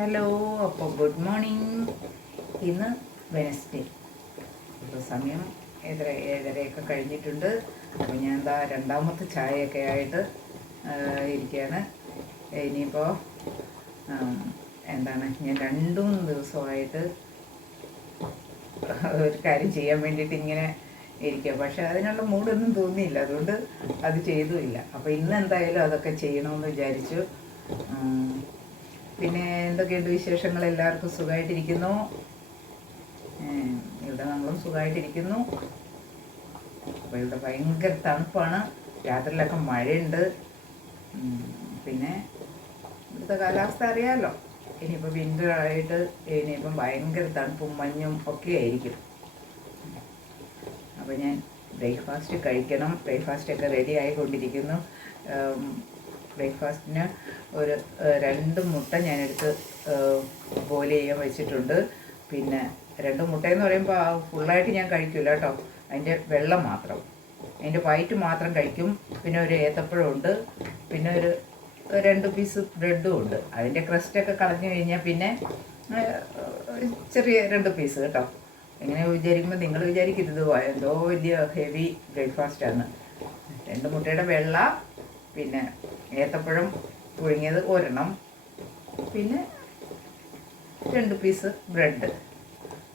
Hello. അപ്പോൾ good morning. ഇന്ന് Wednesday. ഇപ്പോൾ സമയം 7:30 കഴിഞ്ഞിട്ടുണ്ട്. അപ്പോൾ ഞാൻ എന്താ രണ്ടാമത്തെ ചായയൊക്കെ ആയിട്ട് ഇരിക്കുകയാണ്. ഇനിയിപ്പോൾ എന്താണ്, ഞാൻ 2-3 ദിവസമായിട്ട് ഒരു കാര്യം ചെയ്യാൻ വേണ്ടിയിട്ട് ഇങ്ങനെ ഇരിക്കുക. പക്ഷെ അതിനുള്ള മൂഡൊന്നും തോന്നിയില്ല, അതുകൊണ്ട് അത് ചെയ്തുമില്ല. അപ്പോൾ ഇന്ന് എന്തായാലും അതൊക്കെ ചെയ്യണമെന്ന് വിചാരിച്ചു. പിന്നെ എന്തൊക്കെയുണ്ട് വിശേഷങ്ങൾ? എല്ലാവർക്കും സുഖമായിട്ടിരിക്കുന്നു? ഇവിടെ നമ്മളും സുഖമായിട്ടിരിക്കുന്നു. അപ്പോൾ ഇവിടെ ഭയങ്കര തണുപ്പാണ്, രാത്രിയിലൊക്കെ മഴയുണ്ട്. പിന്നെ ഇവിടുത്തെ കാലാവസ്ഥ അറിയാമല്ലോ, ഇനിയിപ്പോൾ വിൻ്ററായിട്ട് ഇനിയിപ്പം ഭയങ്കര തണുപ്പും മഞ്ഞും ഒക്കെ ആയിരിക്കും. അപ്പോൾ ഞാൻ ബ്രേക്ക്ഫാസ്റ്റ് കഴിക്കണം. ബ്രേക്ക്ഫാസ്റ്റൊക്കെ റെഡി ആയിക്കൊണ്ടിരിക്കുന്നു. ബ്രേക്ക്ഫാസ്റ്റിന് ഒരു 2 മുട്ട ഞാനെടുത്ത് ബോയിൽ ചെയ്യാൻ വെച്ചിട്ടുണ്ട്. പിന്നെ 2 മുട്ടയെന്ന് പറയുമ്പോൾ ഫുള്ളായിട്ട് ഞാൻ കഴിക്കില്ല കേട്ടോ, അതിൻ്റെ വെള്ളം മാത്രം, അതിൻ്റെ വൈറ്റ് മാത്രം കഴിക്കും. പിന്നെ ഒരു ഏത്തപ്പഴം ഉണ്ട്, പിന്നെ ഒരു 2 പീസ് ബ്രെഡും ഉണ്ട്. അതിൻ്റെ ക്രസ്റ്റൊക്കെ കളഞ്ഞു കഴിഞ്ഞാൽ പിന്നെ ചെറിയ 2 പീസ് കേട്ടോ. എങ്ങനെ വിചാരിക്കുമ്പോൾ നിങ്ങൾ വിചാരിക്കരുത് എന്തോ വലിയ ഹെവി ബ്രേക്ക്ഫാസ്റ്റാണ്. 2 മുട്ടയുടെ വെള്ള, പിന്നെ ഏത്തപ്പഴം പുഴുങ്ങിയത് 1 പിന്നെ 2 പീസ് ബ്രെഡ്.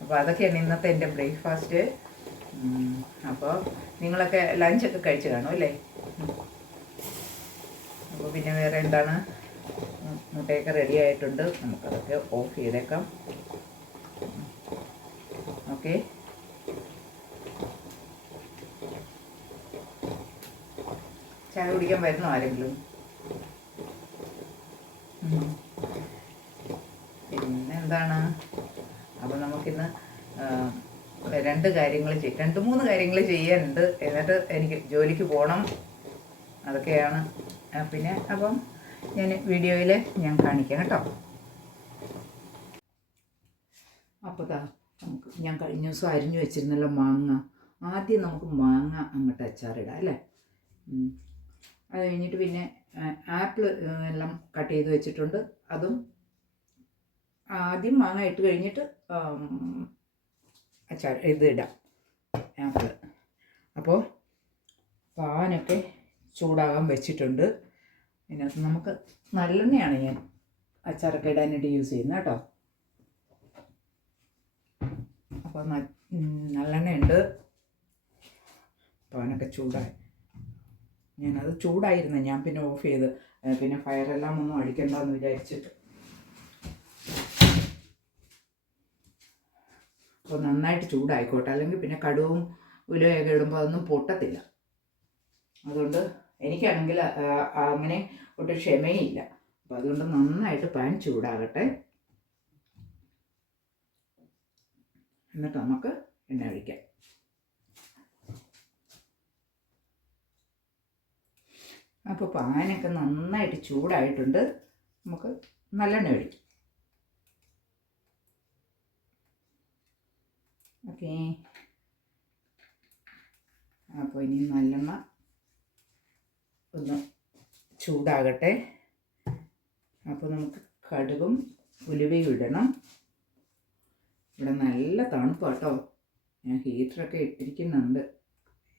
അപ്പോൾ അതൊക്കെയാണ് ഇന്നത്തെ എൻ്റെ ബ്രേക്ക്ഫാസ്റ്റ്. അപ്പോൾ നിങ്ങളൊക്കെ ലഞ്ചൊക്കെ കഴിച്ച് കാണും അല്ലേ? അപ്പോൾ പിന്നെ വേറെ എന്താണ്, മുട്ടയൊക്കെ റെഡി ആയിട്ടുണ്ട്. നമുക്കതൊക്കെ ഓഫ് ചെയ്തേക്കാം. ഓക്കെ. ചായ കുടിക്കാൻ വരുന്നോ ആരെങ്കിലും? പിന്നെന്താണ്, അപ്പോൾ നമുക്കിന്ന് 2-3 കാര്യങ്ങൾ ചെയ്യാനുണ്ട്. എന്നിട്ട് എനിക്ക് ജോലിക്ക് പോകണം. അതൊക്കെയാണ്. പിന്നെ അപ്പം ഞാൻ വീഡിയോയിൽ ഞാൻ കാണിക്കാം കേട്ടോ. അപ്പോൾ ഞാൻ കഴിഞ്ഞ ദിവസം അരിഞ്ഞു വെച്ചിരുന്നല്ലോ മാങ്ങ. ആദ്യം നമുക്ക് മാങ്ങ അങ്ങോട്ട് അച്ചാറിടാം അല്ലേ? അത് കഴിഞ്ഞിട്ട് പിന്നെ ആപ്പിൾ എല്ലാം കട്ട് ചെയ്ത് വെച്ചിട്ടുണ്ട്. അതും ആദ്യം മാങ്ങ ഇട്ട് കഴിഞ്ഞിട്ട് അച്ചാർ ഇടാം, ആപ്പിൾ. അപ്പോൾ പാനൊക്കെ ചൂടാകാൻ വെച്ചിട്ടുണ്ട്. ഇതിനകത്ത് നമുക്ക് നല്ലെണ്ണയാണ് ഞാൻ അച്ചാറൊക്കെ ഇടാനായിട്ട് യൂസ് ചെയ്യുന്നത് കേട്ടോ. അപ്പോൾ നല്ലെണ്ണയുണ്ട്. പാനൊക്കെ ചൂടായി, ഞാനത് ചൂടായിരുന്നു, ഞാൻ പിന്നെ ഓഫ് ചെയ്ത്, പിന്നെ ഫയറെല്ലാം ഒന്നും അടിക്കണ്ടെന്ന് വിചാരിച്ചിട്ട്. അപ്പോൾ നന്നായിട്ട് ചൂടായിക്കോട്ടെ, അല്ലെങ്കിൽ പിന്നെ കടുവും ഉലുവയൊക്കെ ഇടുമ്പോൾ അതൊന്നും പൊട്ടത്തില്ല. അതുകൊണ്ട് എനിക്കാണെങ്കിൽ അങ്ങനെ ഒട്ടും ക്ഷമയില്ല. അപ്പോൾ അതുകൊണ്ട് നന്നായിട്ട് പാൻ ചൂടാകട്ടെ, എന്നിട്ട് നമുക്ക് എണ്ണ ഒഴിക്കാം. അപ്പോൾ പാനൊക്കെ നന്നായിട്ട് ചൂടായിട്ടുണ്ട്, നമുക്ക് നല്ലെണ്ണ ഒഴിക്കാം. ഓക്കെ. അപ്പോൾ ഇനി നല്ലെണ്ണ ഒന്ന് ചൂടാകട്ടെ. അപ്പോൾ നമുക്ക് കടുകും ഉലുവയും ഇടണം. ഇവിടെ നല്ല തണുപ്പ് കേട്ടോ, ഞാൻ ഹീറ്ററൊക്കെ ഇട്ടിരിക്കുന്നുണ്ട്.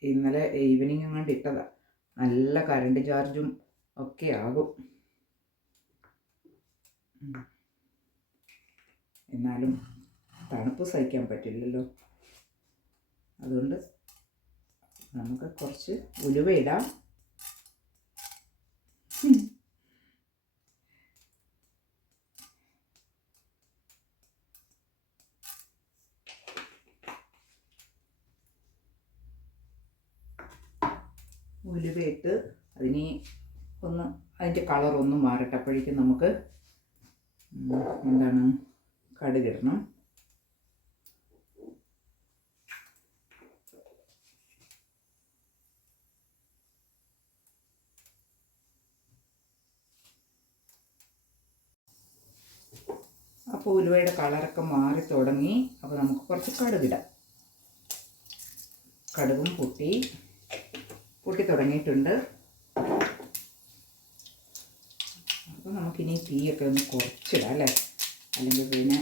ഇന്നലെ ഈവനിങ് അങ്ങോട്ട് ഇട്ടതാണ്. നല്ല കറണ്ട് ചാർജും ഒക്കെ ആകും. എന്നാലും തണുപ്പ് സഹിക്കാൻ പറ്റില്ലല്ലോ, അതുകൊണ്ട് നമുക്ക് കുറച്ച് ഉലുവ ഇടാം. ഉലുവയിട്ട് അതിന് അതിൻ്റെ കളറൊന്നും മാറട്ടെ. അപ്പോഴേക്കും നമുക്ക് എന്താണ്, കടുകിടണം. അപ്പോൾ ഉലുവയുടെ കളറൊക്കെ മാറി തുടങ്ങി. അപ്പോൾ നമുക്ക് കുറച്ച് കടുകിടാം. കടുകും പൊട്ടി തുടങ്ങിയിട്ടുണ്ട്. അപ്പോൾ നമുക്കിനി തീയൊക്കെ ഒന്ന് കുറച്ചിടാം അല്ലേ. അല്ലെങ്കിൽ പിന്നെ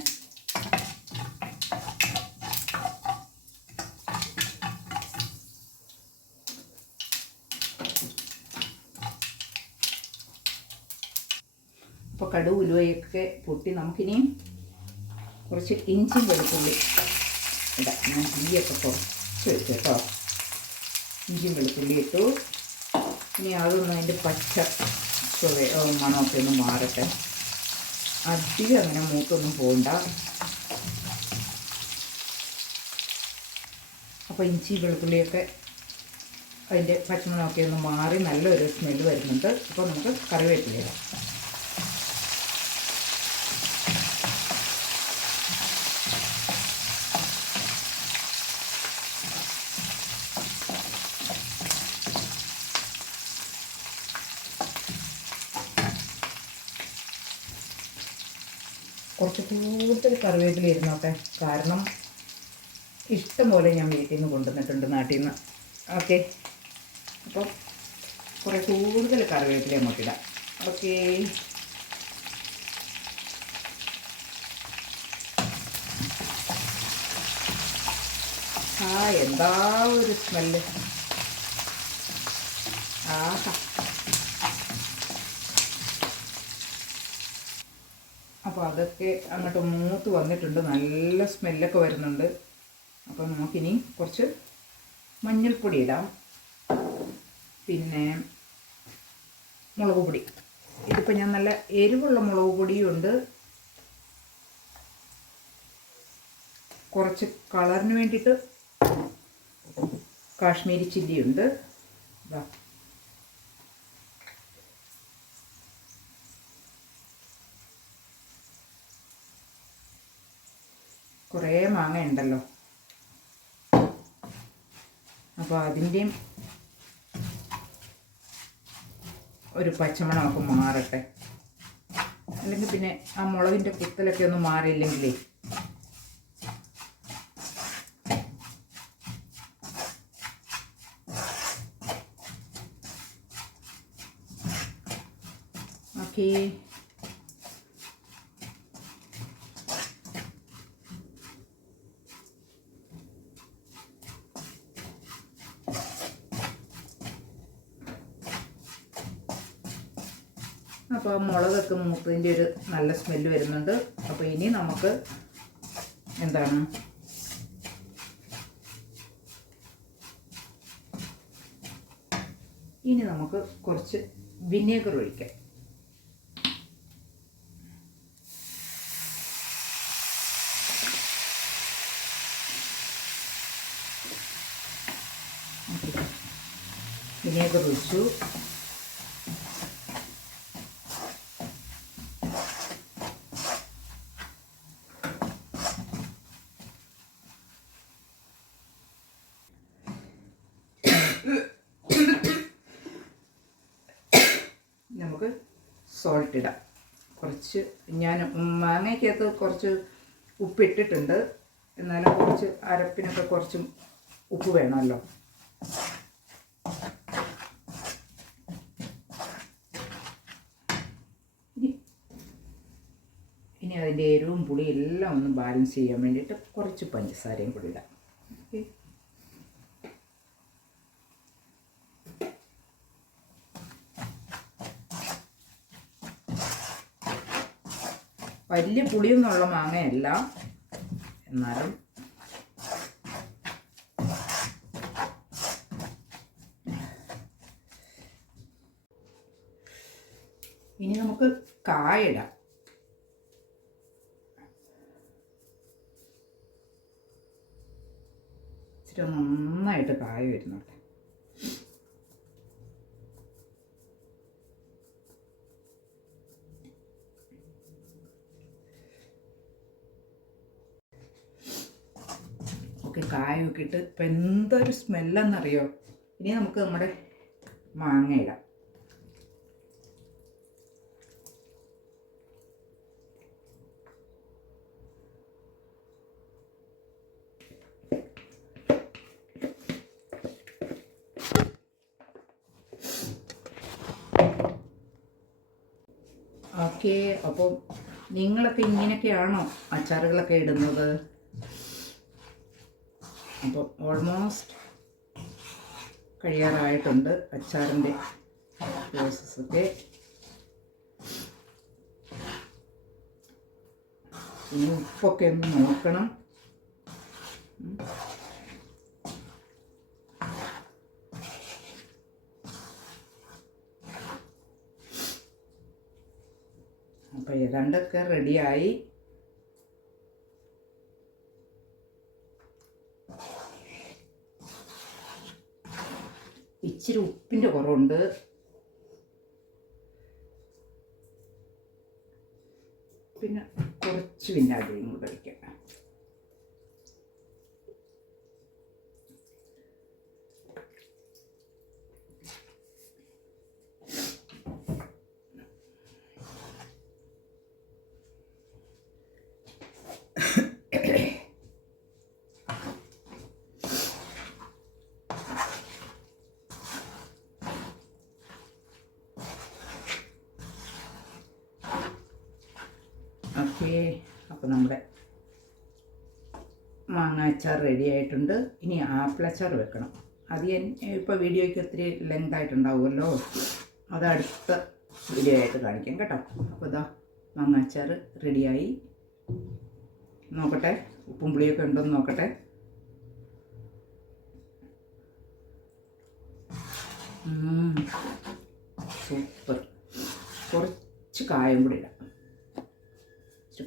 അപ്പോൾ കടുക് ഉലുവയൊക്കെ പൊട്ടി നമുക്കിനി കുറച്ച് ഇഞ്ചി വെളുത്തുള്ളി ഇടാം. ഞാൻ തീയൊക്കെ കുറച്ച് വെച്ചു കേട്ടോ. ഇഞ്ചി വെളുത്തുള്ളി ഇട്ടു. ഇനി അതൊന്നും അതിൻ്റെ പച്ച മണമൊക്കെ ഒന്ന് മാറട്ടെ. അധികം അങ്ങനെ മൂത്തൊന്നും പോകണ്ട. അപ്പോൾ ഇഞ്ചി വെളുത്തുള്ളിയൊക്കെ അതിൻ്റെ പച്ചമണമൊക്കെ ഒന്ന് മാറി നല്ലൊരു സ്മെല്ല് വരുന്നുണ്ട്. അപ്പോൾ നമുക്ക് കറിവേപ്പില ഇടാം. കുറച്ച് കൂടുതൽ കറിവേപ്പില ഇരുന്നോട്ടെ. കാരണം ഇഷ്ടം പോലെ ഞാൻ വീട്ടിൽ നിന്ന് കൊണ്ടുവന്നിട്ടുണ്ട്, നാട്ടിൽ നിന്ന്. ഓക്കെ, അപ്പം കുറേ കൂടുതൽ കറിവേപ്പില അങ്ങോട്ടിടാം. ഓക്കെ, എന്താ ഒരു സ്മെല്ല്! ആഹാ! അപ്പോൾ അതൊക്കെ അങ്ങോട്ട് മൂത്ത് വന്നിട്ടുണ്ട്. നല്ല സ്മെല്ലൊക്കെ വരുന്നുണ്ട്. അപ്പോൾ നമുക്കിനി കുറച്ച് മഞ്ഞൾപ്പൊടി ഇടാം. പിന്നെ മുളക് പൊടി. ഇതിപ്പോൾ ഞാൻ നല്ല എരിവുള്ള മുളക് പൊടിയുണ്ട്. കുറച്ച് കളറിന് വേണ്ടിയിട്ട് കാശ്മീരി ചില്ലിയുണ്ട്. ഇതാ, കുറേ മാങ്ങ ഉണ്ടല്ലോ. അപ്പോൾ അതിൻ്റെയും ഒരു പച്ചമണമൊക്കെ മാറട്ടെ. അല്ലെങ്കിൽ പിന്നെ ആ മുളകിൻ്റെ കുത്തലൊക്കെ ഒന്നും മാറിയില്ലെങ്കിലേ ഓക്കെ. അപ്പോൾ മുളകൊക്കെ മൂത്തതിൻ്റെ ഒരു നല്ല സ്മെല്ല് വരുന്നുണ്ട്. അപ്പോൾ ഇനി നമുക്ക് എന്താണ് ഇനി നമുക്ക് കുറച്ച് വിനേഗർ ഒഴിക്കാം. വിനേഗർ ഒഴിച്ചു. നമുക്ക് സോൾട്ട് ഇടാം. കുറച്ച് ഞാൻ മാങ്ങയ്ക്കകത്ത് കുറച്ച് ഉപ്പിട്ടിട്ടുണ്ട്. എന്നാലും കുറച്ച് അരപ്പിനൊക്കെ കുറച്ച് ഉപ്പ് വേണമല്ലോ. ഇനി അതിൻ്റെ എരിവും പുളിയും എല്ലാം ഒന്ന് ബാലൻസ് ചെയ്യാൻ വേണ്ടിയിട്ട് കുറച്ച് പഞ്ചസാരയും കൂടി ഇടാം. ഓക്കെ, വലിയ പുളിയൊന്നുള്ള മാങ്ങയല്ല, എന്നാലും ഇനി നമുക്ക് കായിടാം. ഇച്ചിരി നന്നായിട്ട് കായ വരുന്നുണ്ട്. ഒക്കെ കായൊക്കെ ഇട്ട് ഇപ്പം എന്തൊരു സ്മെല്ലെന്നറിയോ. ഇനി നമുക്ക് നമ്മുടെ മാങ്ങ ഇടാം. ഓക്കെ, അപ്പോൾ നിങ്ങളൊക്കെ ഇങ്ങനെയൊക്കെയാണോ അച്ചാറുകളൊക്കെ ഇടുന്നത്? അപ്പോൾ ഓൾമോസ്റ്റ് കഴിയാറായിട്ടുണ്ട് അച്ചാറിൻ്റെ പ്രോസസ്സൊക്കെ. ഇനി ഉപ്പൊക്കെ ഒന്ന് നോക്കണം. അപ്പോൾ ഏതാണ്ടൊക്കെ റെഡിയായി. ഇച്ചിരി ഉപ്പിൻ്റെ കുറവുണ്ട്. പിന്നെ കുറച്ച് വിനാഗിരിയും കൂടെ ഒഴിക്കാം. ഓക്കെ, അപ്പോൾ നമ്മുടെ മാങ്ങ അച്ചാർ റെഡി ആയിട്ടുണ്ട്. ഇനി ആപ്പിൾ അച്ചാർ വെക്കണം. അത് ഇപ്പോൾ വീഡിയോയ്ക്ക് ഒത്തിരി ലെങ്ത് ആയിട്ടുണ്ടാവുമല്ലോ, അത് അടുത്ത വീഡിയോ ആയിട്ട് കാണിക്കാം കേട്ടോ. അപ്പോൾ ഇതാ മാങ്ങ അച്ചാർ റെഡിയായി. നോക്കട്ടെ, ഉപ്പും പുളിയൊക്കെ ഉണ്ടോയെന്ന് നോക്കട്ടെ. സൂപ്പർ. കുറച്ച് കായം കൂടി ഇടാം.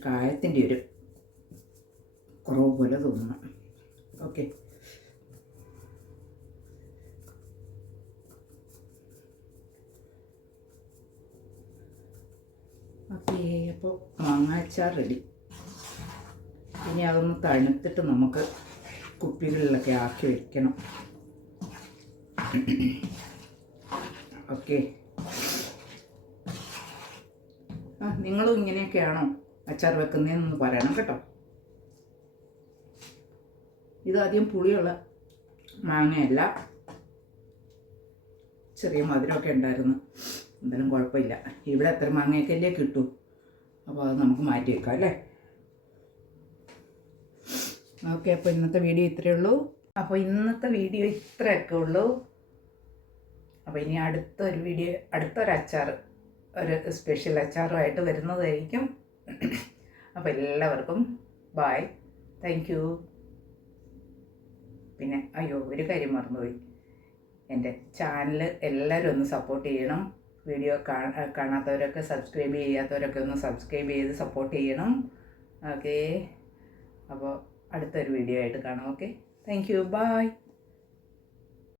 കായത്തിൻ്റെ ഒരു കുറവ് പോലെ തോന്നണം. ഓക്കെ, അപ്പോൾ മാങ്ങാച്ചാർ റെഡി. ഇനി അതൊന്ന് തണുത്തിട്ട് നമുക്ക് കുപ്പികളിലൊക്കെ ആക്കി വയ്ക്കണം. ഓക്കെ, നിങ്ങളും ഇങ്ങനെയൊക്കെയാണോ അച്ചാർ വെക്കുന്നതെന്നൊന്ന് പറയണം കേട്ടോ. ഇതാദ്യം പുളിയുള്ള മാങ്ങയല്ല, ചെറിയ മധുരമൊക്കെ ഉണ്ടായിരുന്നു. എന്തായാലും കുഴപ്പമില്ല, ഇവിടെ എത്ര മാങ്ങയൊക്കെ അല്ലേ കിട്ടൂ. അപ്പോൾ അത് നമുക്ക് മാറ്റി വെക്കാം അല്ലേ. ഓക്കെ, അപ്പോൾ ഇന്നത്തെ വീഡിയോ ഇത്രയേ ഉള്ളൂ. അപ്പോൾ ഇനി അടുത്തൊരു അച്ചാർ, ഒരു സ്പെഷ്യൽ അച്ചാറുമായിട്ട് വരുന്നതായിരിക്കും. അപ്പോൾ എല്ലാവർക്കും ബായ്, താങ്ക് യു. പിന്നെ ഒരു കാര്യം മറന്നുപോയി, എൻ്റെ ചാനൽ എല്ലാവരും ഒന്ന് സപ്പോർട്ട് ചെയ്യണം. വീഡിയോ കാണാത്തവരൊക്കെ, സബ്സ്ക്രൈബ് ചെയ്യാത്തവരൊക്കെ ഒന്ന് സബ്സ്ക്രൈബ് ചെയ്ത് സപ്പോർട്ട് ചെയ്യണം. ഓക്കെ, അപ്പോൾ അടുത്തൊരു വീഡിയോ ആയിട്ട് കാണാം. Okay, thank you, bye.